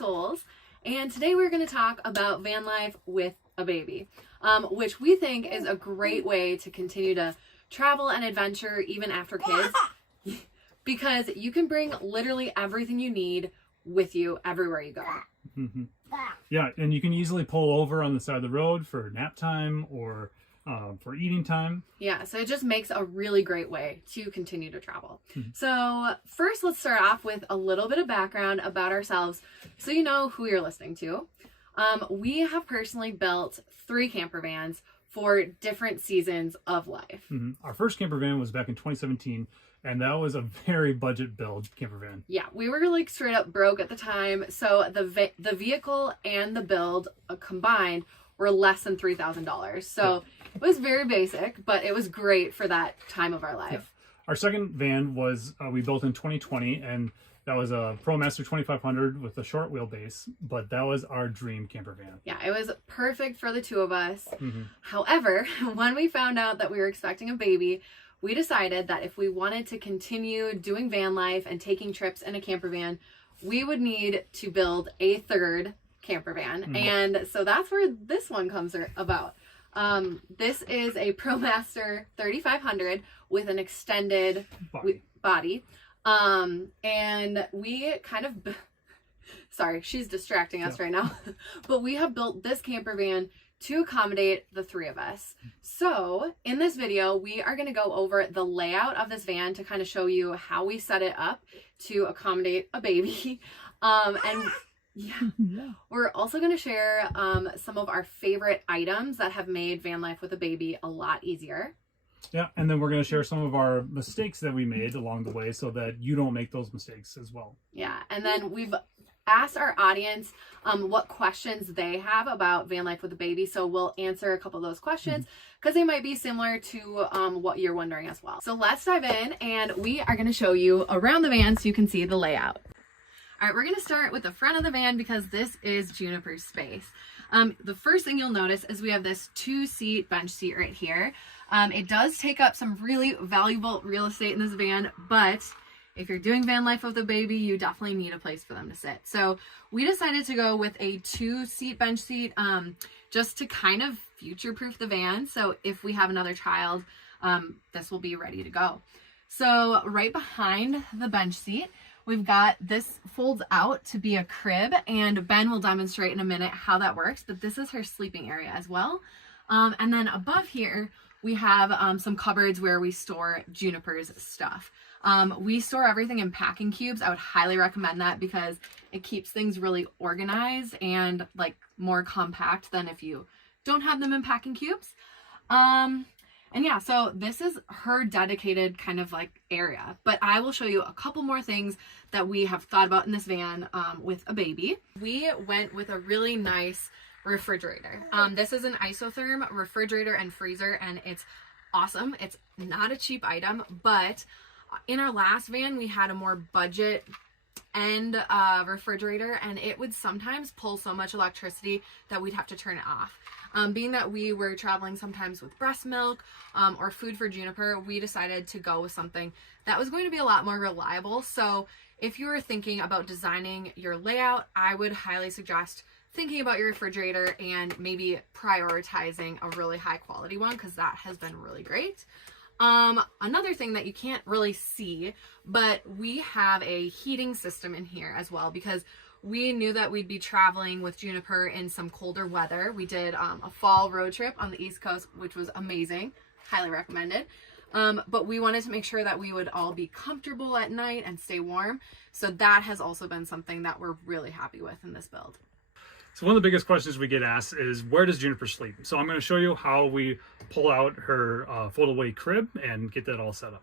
souls, and today we're going to talk about van life with a baby, which we think is a great way to continue to travel and adventure even after kids, because you can bring literally everything you need with you everywhere you go. Mm-hmm. Yeah, and you can easily pull over on the side of the road for nap time or for eating time. Yeah, so it just makes a really great way to continue to travel. Mm-hmm. So first, let's start off with a little bit of background about ourselves so you know who you're listening to. We have personally built 3 camper vans for different seasons of life. Mm-hmm. Our first camper van was back in 2017, and that was a very budget build camper van. Yeah, we were like straight up broke at the time, so the vehicle and the build combined were less than $3,000. So it was very basic, but it was great for that time of our life. Yeah. Our second van was we built in 2020, and that was a ProMaster 2500 with a short wheelbase, but that was our dream camper van. Yeah, it was perfect for the 2 of us. Mm-hmm. However, when we found out that we were expecting a baby, we decided that if we wanted to continue doing van life and taking trips in a camper van, we would need to build a 3rd camper van. Mm-hmm. And so that's where this one comes about. This is a ProMaster 3500 with an extended body. And we kind of, sorry, she's distracting us right now, but we have built this camper van to accommodate the 3 of us. So in this video, we are going to go over the layout of this van to kind of show you how we set it up to accommodate a baby. We're also going to share some of our favorite items that have made van life with a baby a lot easier. Yeah, and then we're going to share some of our mistakes that we made along the way so that you don't make those mistakes as well. Yeah, and then we've asked our audience what questions they have about van life with a baby, so we'll answer a couple of those questions because they might be similar to what you're wondering as well. So let's dive in, and we are going to show you around the van so you can see the layout. All right, we're going to start with the front of the van because this is Juniper's space. The first thing you'll notice is we have this 2-seat bench seat right here. It does take up some really valuable real estate in this van, but if you're doing van life with a baby, you definitely need a place for them to sit. So we decided to go with a 2-seat bench seat just to kind of future-proof the van. So if we have another child, this will be ready to go. So right behind the bench seat, we've got this folds out to be a crib, and Ben will demonstrate in a minute how that works, but this is her sleeping area as well. And then above here, we have some cupboards where we store Juniper's stuff. We store everything in packing cubes. I would highly recommend that because it keeps things really organized and like more compact than if you don't have them in packing cubes. And yeah, so this is her dedicated kind of like area, but I will show you a couple more things that we have thought about in this van with a baby. We went with a really nice refrigerator. This is an isotherm refrigerator and freezer, and it's awesome. It's not a cheap item, but in our last van, we had a more budget end refrigerator, and it would sometimes pull so much electricity that we'd have to turn it off. Being that we were traveling sometimes with breast milk or food for Juniper, we decided to go with something that was going to be a lot more reliable. So if you were thinking about designing your layout, I would highly suggest thinking about your refrigerator and maybe prioritizing a really high quality one, because that has been really great. Another thing that you can't really see, but we have a heating system in here as well, because we knew that we'd be traveling with Juniper in some colder weather. We did a fall road trip on the East Coast, which was amazing. Highly recommended. But we wanted to make sure that we would all be comfortable at night and stay warm. So that has also been something that we're really happy with in this build. So one of the biggest questions we get asked is, where does Juniper sleep? So I'm going to show you how we pull out her fold-away crib and get that all set up.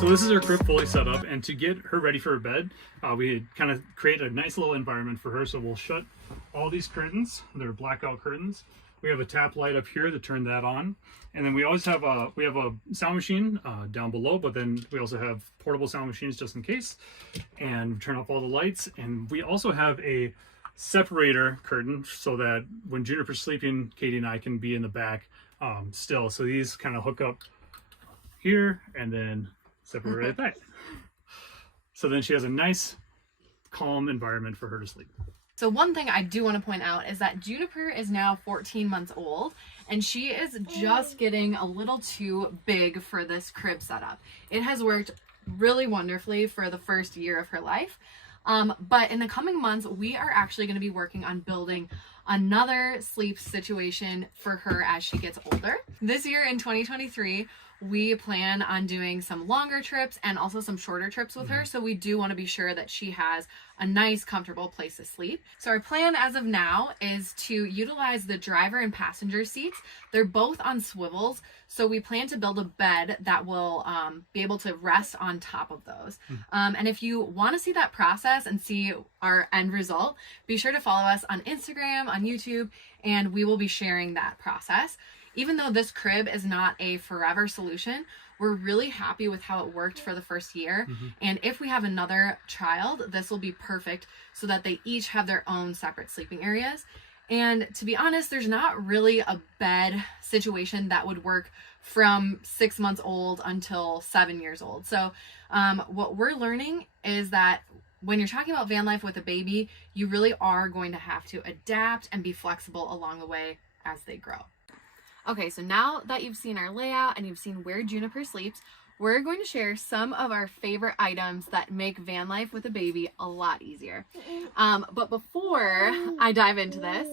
So this is her crib fully set up, and to get her ready for her bed, we kind of create a nice little environment for her. So we'll shut all these curtains. They're blackout curtains. We have a tap light up here to turn that on. And then we always have a sound machine down below, but then we also have portable sound machines just in case. And turn off all the lights. And we also have a separator curtain so that when Juniper's sleeping, Katie and I can be in the back still. So these kind of hook up here and then separate right back. So then she has a nice, calm environment for her to sleep. So one thing I do want to point out is that Juniper is now 14 months old, and she is just getting a little too big for this crib setup. It has worked really wonderfully for the first year of her life. But in the coming months, we are actually going to be working on building another sleep situation for her as she gets older. This year in 2023, we plan on doing some longer trips and also some shorter trips with her. So we do want to be sure that she has a nice, comfortable place to sleep. So our plan as of now is to utilize the driver and passenger seats. They're both on swivels. So we plan to build a bed that will be able to rest on top of those. And if you want to see that process and see our end result, be sure to follow us on Instagram, on YouTube, and we will be sharing that process. Even though this crib is not a forever solution, we're really happy with how it worked for the first year. And if we have another child, this will be perfect so that they each have their own separate sleeping areas. And to be honest, there's not really a bed situation that would work from 6 months old until 7 years old. So what we're learning is that when you're talking about van life with a baby, you really are going to have to adapt and be flexible along the way as they grow. Okay, so now that you've seen our layout and you've seen where Juniper sleeps, we're going to share some of our favorite items that make van life with a baby a lot easier. But before I dive into this,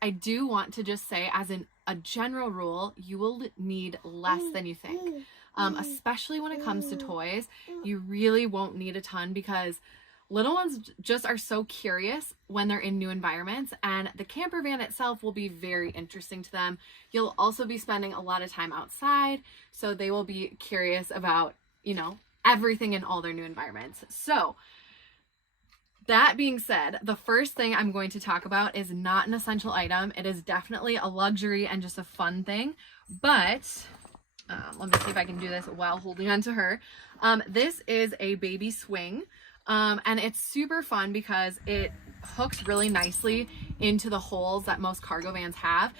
I do want to just say, as a general rule, you will need less than you think. Especially when it comes to toys, you really won't need a ton because little ones just are so curious when they're in new environments, and the camper van itself will be very interesting to them. You'll also be spending a lot of time outside, so they will be curious about, you know, everything in all their new environments. So that being said, the first thing I'm going to talk about is not an essential item. It is definitely a luxury and just a fun thing, but let me see if I can do this while holding on to her. This is a baby swing. And it's super fun because it hooks really nicely into the holes that most cargo vans have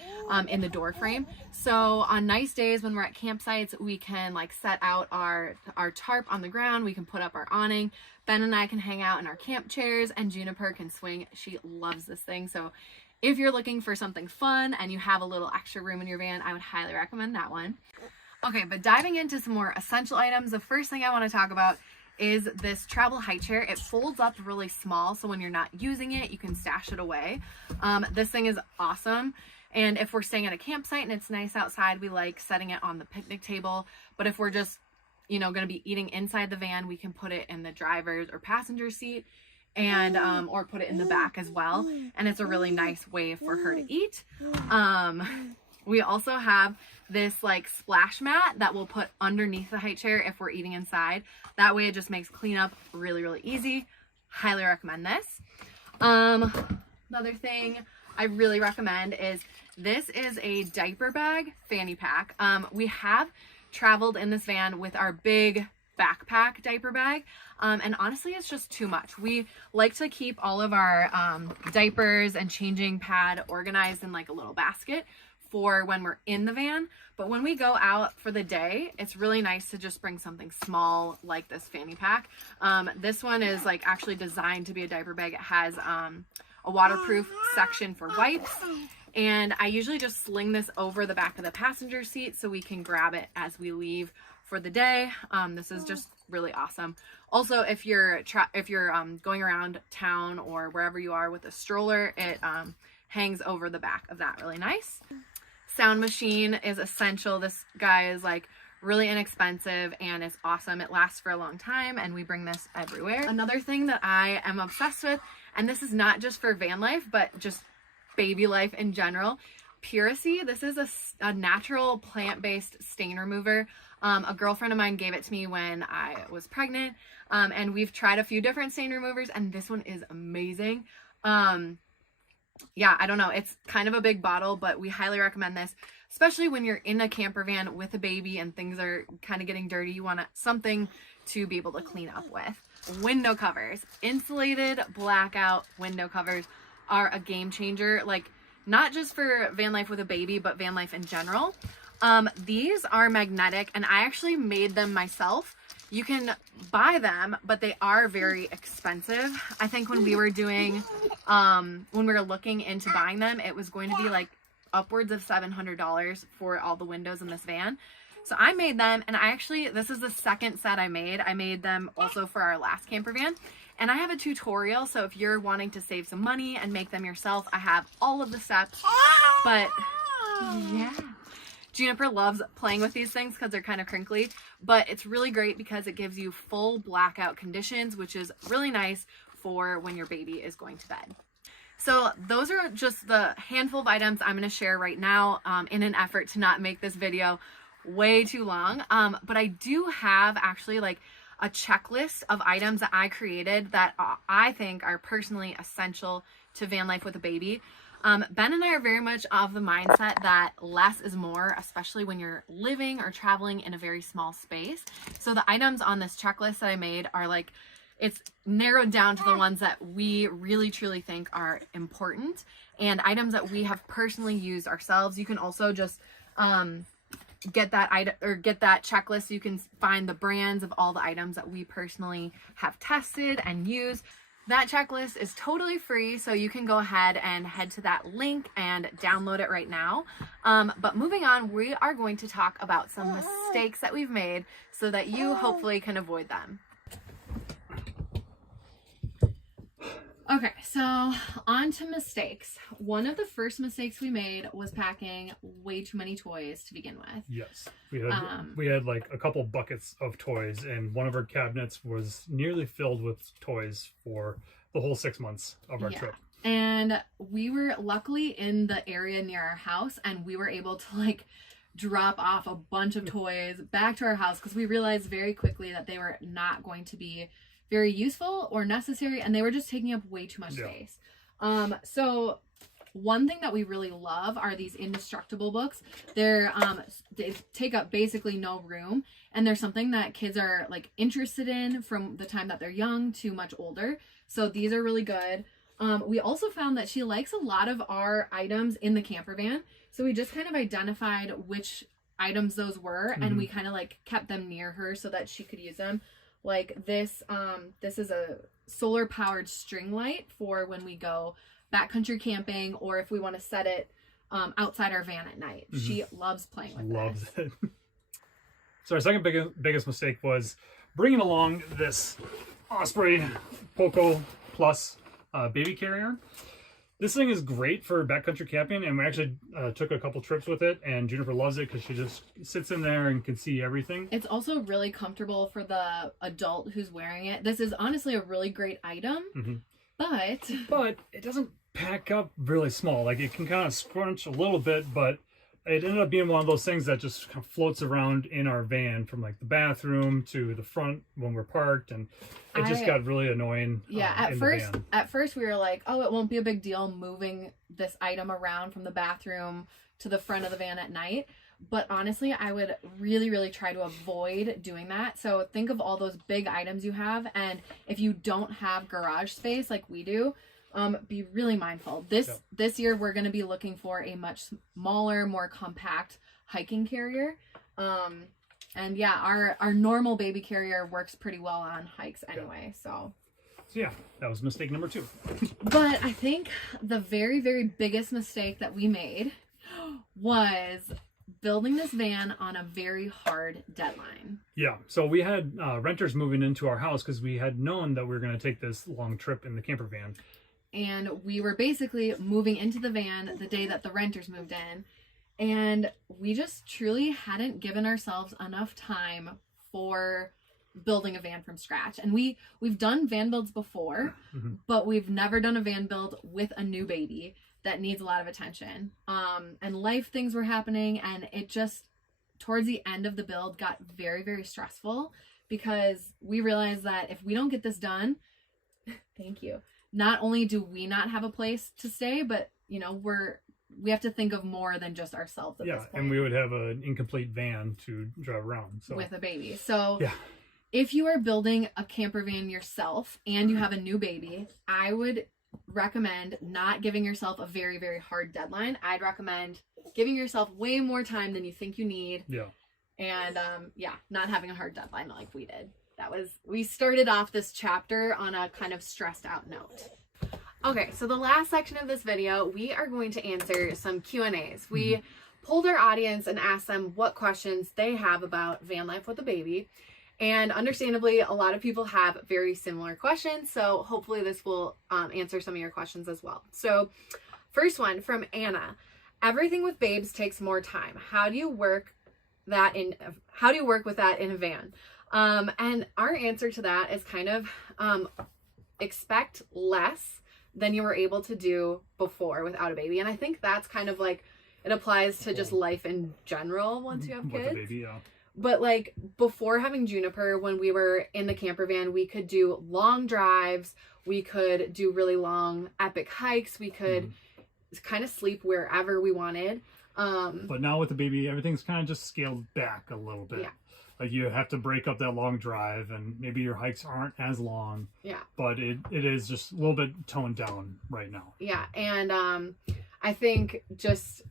in the door frame. So on nice days when we're at campsites, we can like set out our tarp on the ground. We can put up our awning. Ben and I can hang out in our camp chairs, and Juniper can swing. She loves this thing. So if you're looking for something fun and you have a little extra room in your van, I would highly recommend that one. Okay, but diving into some more essential items, the first thing I want to talk about is this travel high chair. It folds up really small, so when you're not using it, you can stash it away. This thing is awesome. And if we're staying at a campsite and it's nice outside, we like setting it on the picnic table. But if we're just, you know, going to be eating inside the van, we can put it in the driver's or passenger seat, and or put it in the back as well. And it's a really nice way for her to eat. We also have this like splash mat that we'll put underneath the high chair if we're eating inside. That way it just makes cleanup really, really easy. Highly recommend this. Another thing I really recommend is this is a diaper bag fanny pack. We have traveled in this van with our big backpack diaper bag, and honestly it's just too much. We like to keep all of our diapers and changing pad organized in like a little basket for when we're in the van, but when we go out for the day, it's really nice to just bring something small like this fanny pack. This one is like actually designed to be a diaper bag. It has a waterproof section for wipes, and I usually just sling this over the back of the passenger seat so we can grab it as we leave for the day. This is just really awesome. Also, if you're going around town or wherever you are with a stroller, it hangs over the back of that really nice. Sound machine is essential. This guy is like really inexpensive and it's awesome. It lasts for a long time, and we bring this everywhere. Another thing that I am obsessed with, and this is not just for van life, but just baby life in general, Puracy. This is a natural plant-based stain remover. A girlfriend of mine gave it to me when I was pregnant, and we've tried a few different stain removers, and this one is amazing. Yeah, I don't know. It's kind of a big bottle, but we highly recommend this, especially when you're in a camper van with a baby and things are kind of getting dirty. You want something to be able to clean up with. Window covers. Insulated blackout window covers are a game changer. Like, not just for van life with a baby, but van life in general. These are magnetic, and I actually made them myself. You can buy them, but they are very expensive. I think when we were doing, when we were looking into buying them, it was going to be like upwards of $700 for all the windows in this van. So I made them, and this is the second set I made. I made them also for our last camper van. And I have a tutorial, so if you're wanting to save some money and make them yourself, I have all of the steps. But yeah. Juniper loves playing with these things because they're kind of crinkly, but it's really great because it gives you full blackout conditions, which is really nice for when your baby is going to bed. So those are just the handful of items I'm going to share right now in an effort to not make this video way too long. But I do have actually like a checklist of items that I created that I think are personally essential to van life with a baby. Ben and I are very much of the mindset that less is more, especially when you're living or traveling in a very small space. So the items on this checklist that I made are like, it's narrowed down to the ones that we really truly think are important and items that we have personally used ourselves. You can also just get that item or get that checklist. You can find the brands of all the items that we personally have tested and used. That checklist is totally free, so you can go ahead and head to that link and download it right now. But moving on, we are going to talk about some mistakes that we've made so that you hopefully can avoid them. Okay, so on to mistakes. One of the first mistakes we made was packing way too many toys to begin with. Yes, we had like a couple buckets of toys, and one of our cabinets was nearly filled with toys for the whole 6 months of our trip. And we were luckily in the area near our house, and we were able to like drop off a bunch of toys back to our house because we realized very quickly that they were not going to be very useful or necessary, and they were just taking up way too much space. So one thing that we really love are these indestructible books. They take up basically no room, and they're something that kids are like interested in from the time that they're young to much older. So these are really good. We also found that she likes a lot of our items in the camper van, so we just kind of identified which items those were, and we kind of like kept them near her so that she could use them. Like this, this is a solar powered string light for when we go backcountry camping, or if we want to set it outside our van at night. She loves playing with Loves this. it. So our second biggest mistake was bringing along this Osprey Poco Plus baby carrier. This thing is great for backcountry camping, and we actually took a couple trips with it, and Juniper loves it because she just sits in there and can see everything. It's also really comfortable for the adult who's wearing it. This is honestly a really great item, but it doesn't pack up really small. Like, it can kind of scrunch a little bit, but it ended up being one of those things that just kind of floats around in our van from like the bathroom to the front when we're parked, and it just got really annoying. At first we were like, oh, it won't be a big deal moving this item around from the bathroom to the front of the van at night. But honestly, I would really, really try to avoid doing that. So think of all those big items you have, and if you don't have garage space like we do, be really mindful. This year we're going to be looking for a much smaller, more compact hiking carrier. And yeah, our normal baby carrier works pretty well on hikes anyway. So yeah, that was mistake number 2. But I think the very, very biggest mistake that we made was building this van on a very hard deadline. Yeah, so we had renters moving into our house because we had known that we were going to take this long trip in the camper van. And we were basically moving into the van the day that the renters moved in. And we just truly hadn't given ourselves enough time for building a van from scratch. And we've done van builds before, but we've never done a van build with a new baby that needs a lot of attention. And life things were happening, and it just, towards the end of the build, got very, very stressful because we realized that if we don't get this done, thank you. not only do we not have a place to stay, but you know, we have to think of more than just ourselves at this point. And we would have an incomplete van to drive around. So with a baby. So yeah. If you are building a camper van yourself and you have a new baby, I would recommend not giving yourself a very, very hard deadline. I'd recommend giving yourself way more time than you think you need. Yeah. And not having a hard deadline like we did. We started off this chapter on a kind of stressed out note. Okay, so the last section of this video, we are going to answer some Q&As. We polled our audience and asked them what questions they have about van life with a baby. And understandably, a lot of people have very similar questions, so hopefully this will answer some of your questions as well. So first one from Anna. Everything with babes takes more time. How do you work with that in a van? And our answer to that is kind of expect less than you were able to do before without a baby. And I think that's kind of like, it applies to just life in general once you have kids. With a baby, yeah. But like before having Juniper, when we were in the camper van, we could do long drives. We could do really long epic hikes. We could kind of sleep wherever we wanted. But now with the baby, everything's kind of just scaled back a little bit. Yeah. Like you have to break up that long drive and maybe your hikes aren't as long. Yeah. But it is just a little bit toned down right now. Yeah. And I think just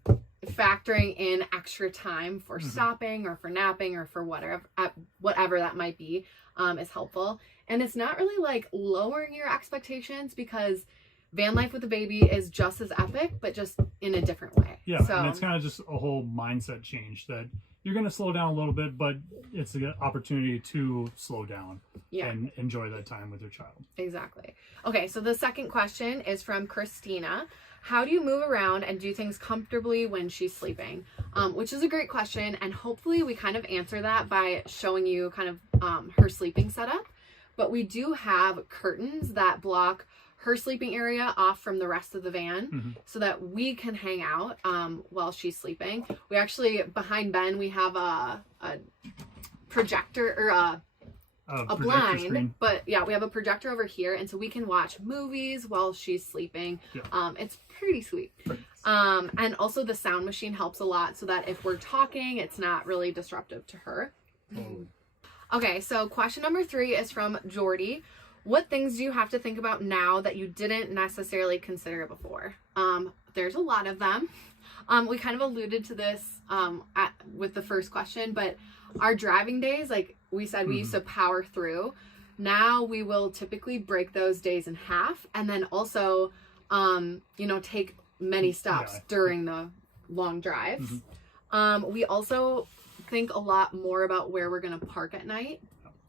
factoring in extra time for stopping or for napping or for whatever that might be is helpful. And it's not really like lowering your expectations, because van life with a baby is just as epic, but just in a different way. Yeah, so, and it's kind of just a whole mindset change that you're going to slow down a little bit, but it's an opportunity to slow down and enjoy that time with your child. Exactly. Okay, so the second question is from Christina. How do you move around and do things comfortably when she's sleeping? Which is a great question, and hopefully we kind of answer that by showing you kind of her sleeping setup. But we do have curtains that block her sleeping area off from the rest of the van so that we can hang out while she's sleeping. We actually, behind Ben, we have a projector or a blind screen. But yeah, we have a projector over here, and so we can watch movies while she's sleeping. It's pretty sweet. And also the sound machine helps a lot, so that if we're talking, it's not really disruptive to her. Okay, so question number 3 is from Jordy. What things do you have to think about now that you didn't necessarily consider before? There's a lot of them. We kind of alluded to this with the first question, but our driving days, like we said, we used to power through. Now we will typically break those days in half, and then also, take many stops during the long drives. We also think a lot more about where we're going to park at night.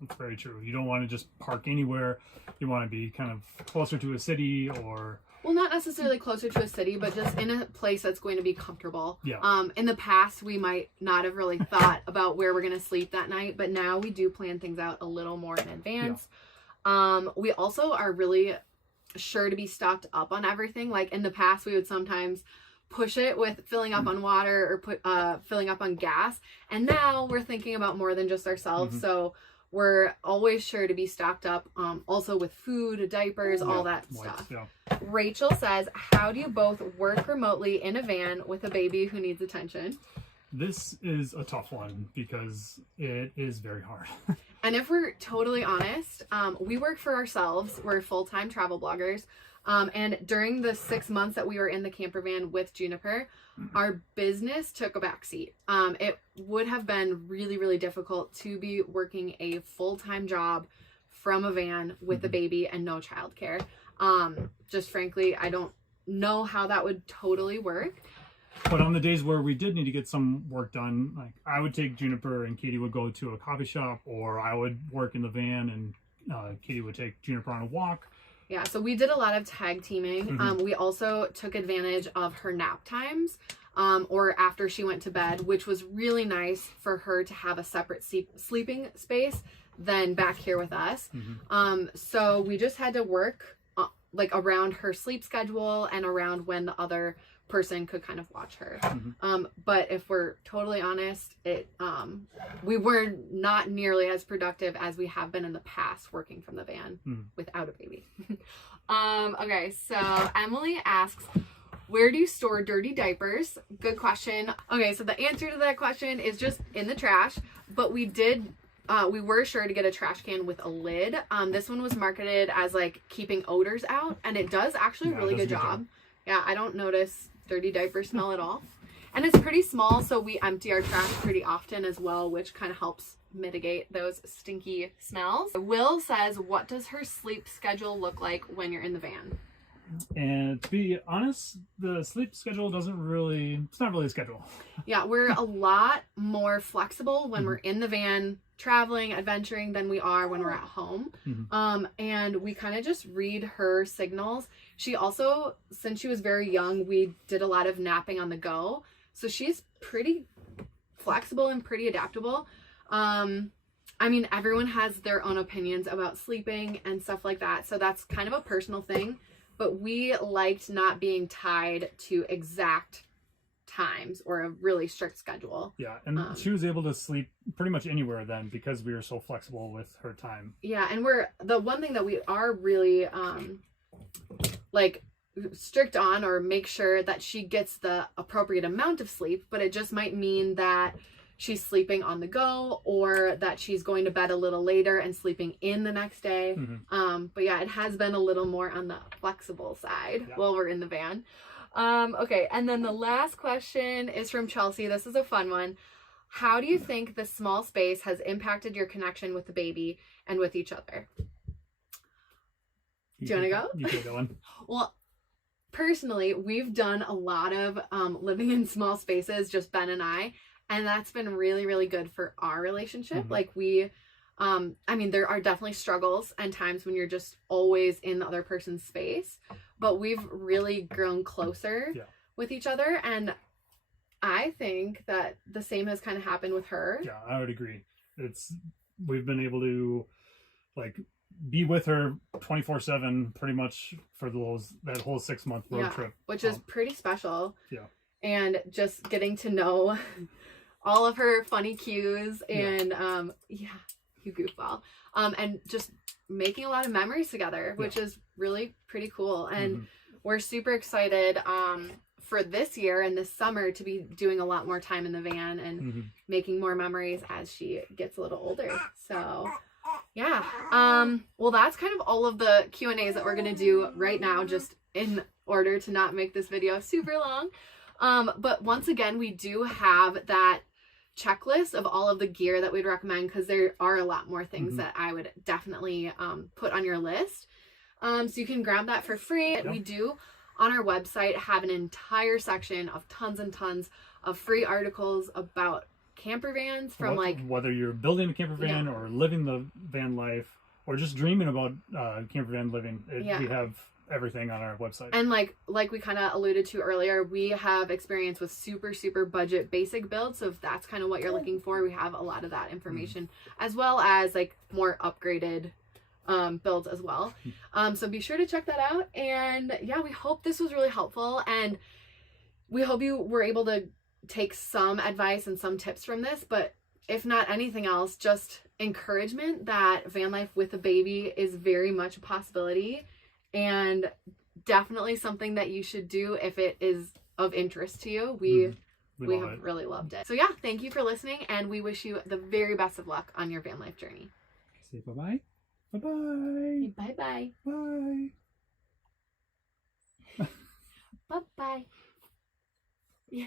That's very true. You don't want to just park anywhere. You want to be kind of closer to a city, or... Well, not necessarily closer to a city, but just in a place that's going to be comfortable. Yeah. In the past, we might not have really thought about where we're going to sleep that night, but now we do plan things out a little more in advance. Yeah. We also are really sure to be stocked up on everything. Like in the past, we would sometimes push it with filling up on water or filling up on gas. And now we're thinking about more than just ourselves. So we're always sure to be stocked up, also with food, diapers, all that stuff. Yeah. Rachel says, how do you both work remotely in a van with a baby who needs attention? This is a tough one because it is very hard. And if we're totally honest, we work for ourselves. We're full-time travel bloggers. And during the 6 months that we were in the camper van with Juniper, our business took a backseat. It would have been really, really difficult to be working a full-time job from a van with a baby and no childcare. Just frankly, I don't know how that would totally work. But on the days where we did need to get some work done, like I would take Juniper and Katie would go to a coffee shop, or I would work in the van and Katie would take Juniper on a walk. Yeah, so we did a lot of tag teaming. We also took advantage of her nap times or after she went to bed, which was really nice for her to have a separate sleeping space than back here with us. So we just had to work like around her sleep schedule and around when the other person could kind of watch her. But if we're totally honest, we were not nearly as productive as we have been in the past working from the van without a baby. Okay, so Emily asks, where do you store dirty diapers? Good question. Okay, so the answer to that question is just in the trash, but we were sure to get a trash can with a lid. This one was marketed as like keeping odors out, and it does actually a really good job. Yeah, I don't notice dirty diaper smell at all. And it's pretty small, so we empty our trash pretty often as well, which kind of helps mitigate those stinky smells. Will says, what does her sleep schedule look like when you're in the van? And to be honest, the sleep schedule it's not really a schedule. Yeah, we're a lot more flexible when we're in the van traveling, adventuring than we are when we're at home. And we kind of just read her signals. She also, since she was very young, we did a lot of napping on the go. So she's pretty flexible and pretty adaptable. I mean, everyone has their own opinions about sleeping and stuff like that. So that's kind of a personal thing. But we liked not being tied to exact times or a really strict schedule. Yeah, and she was able to sleep pretty much anywhere then because we were so flexible with her time. Yeah, and the one thing that we are really like strict on, or make sure that she gets the appropriate amount of sleep, but it just might mean that she's sleeping on the go, or that she's going to bed a little later and sleeping in the next day. But yeah, it has been a little more on the flexible side while we're in the van. Okay, and then the last question is from Chelsea. This is a fun one. How do you think the small space has impacted your connection with the baby and with each other? Do you want to go? You can go on. Well, personally, we've done a lot of living in small spaces, just Ben and I, and that's been really, really good for our relationship. Like I mean, there are definitely struggles and times when you're just always in the other person's space, but we've really grown closer with each other. And I think that the same has kind of happened with her. Yeah, I would agree. We've been able to like be with her 24/7 pretty much for that whole 6-month road trip, which is pretty special. Yeah, and just getting to know all of her funny cues and you goofball, and just making a lot of memories together, which is really pretty cool. And we're super excited for this year and this summer to be doing a lot more time in the van and making more memories as she gets a little older. So yeah, well, that's kind of all of the Q&As that we're gonna do right now, just in order to not make this video super long. But once again, we do have that checklist of all of the gear that we'd recommend, because there are a lot more things that I would definitely put on your list. So you can grab that for free. We do on our website have an entire section of tons and tons of free articles about camper vans, from whether you're building a camper van or living the van life or just dreaming about camper van living. We have everything on our website. And like we kind of alluded to earlier, we have experience with super budget basic builds, so if that's kind of what you're looking for, we have a lot of that information, as well as like more upgraded builds as well. So be sure to check that out. And yeah, we hope this was really helpful, and we hope you were able to take some advice and some tips from this, but if not anything else, just encouragement that van life with a baby is very much a possibility, and definitely something that you should do if it is of interest to you. We have really loved it. So yeah, thank you for listening, and we wish you the very best of luck on your van life journey. Say bye-bye. Bye-bye. Bye-bye. Bye. Bye-bye. Yeah.